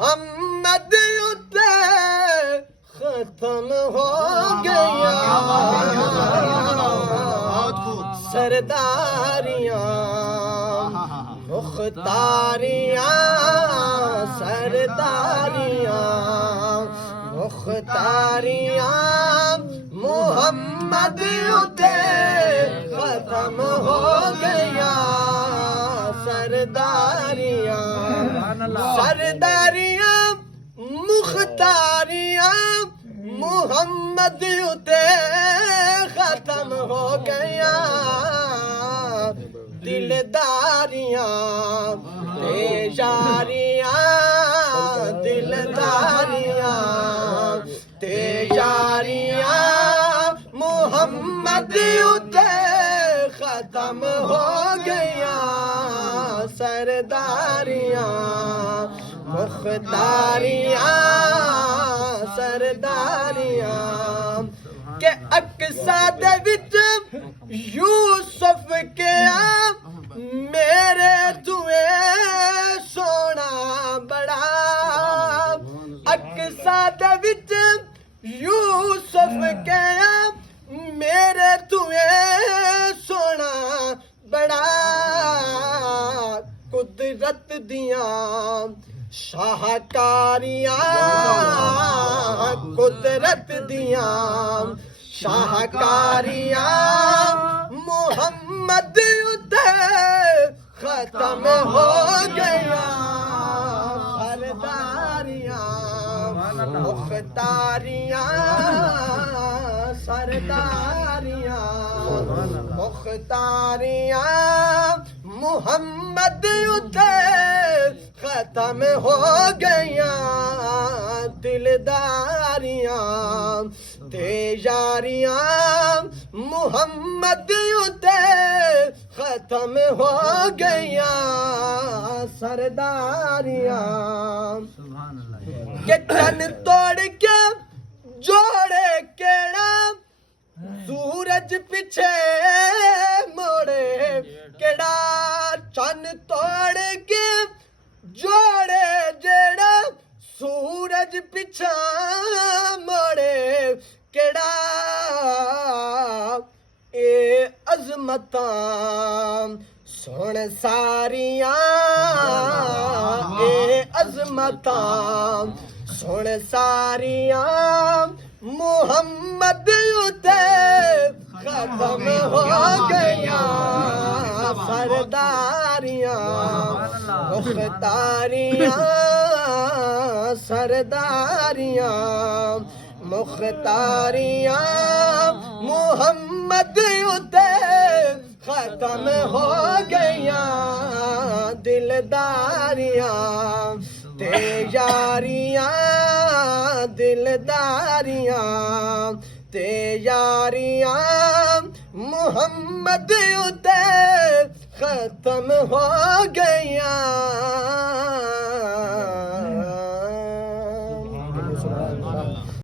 मुहम्मद उते खत्म हो गया सरदारियां मुख्तारियां सरदारियां मुख्तारियां मुहम्मद उते खत्म हो गया सरदारियां सरदारियां मुख्तारियां मुहम्मद उते खत्म हो गया दिलदारियां तेजारियां दिलदारियां तेजारियां मुहम्मद उते खत्म हो गया सरदारियां मुख्तारियां सरदारियां के अक्सा दे विच यूसुफ के मेरे तुए सोना बड़ा अक्सा दे विच यूसुफ के मेरे तुए सोना बड़ा कुदरत दियां शाहकारियां कुदरत दियां शाहकारियां मुहम्मद उते खत्म हो गया सरदारियां मुख्तारियां सरदारियां मुख्तारियां मुहम्मद उते खत्म हो गया दिलदारियां तेजारियां मुहम्मद उते खत्म हो गया सरदारियां के चन तोड़ के जोड़े केड़ा सूरज पीछे मोड़े केड़ा चन तोड़ के जोड़े जेड़ा सूरज पिछा मोड़े केड़ा ए अजमतां सुन सारियां ए अजमतां सुन सारियां मुहम्मद उते खत्म हो गया सरदारियां मुख्तारियां सरदारियां मुख्तारियां मुहम्मद उते खत्म हो गया दिलदारियां तेजारियां दिलदारियां तेजारियां मुहम्मद उते खत्म हो गया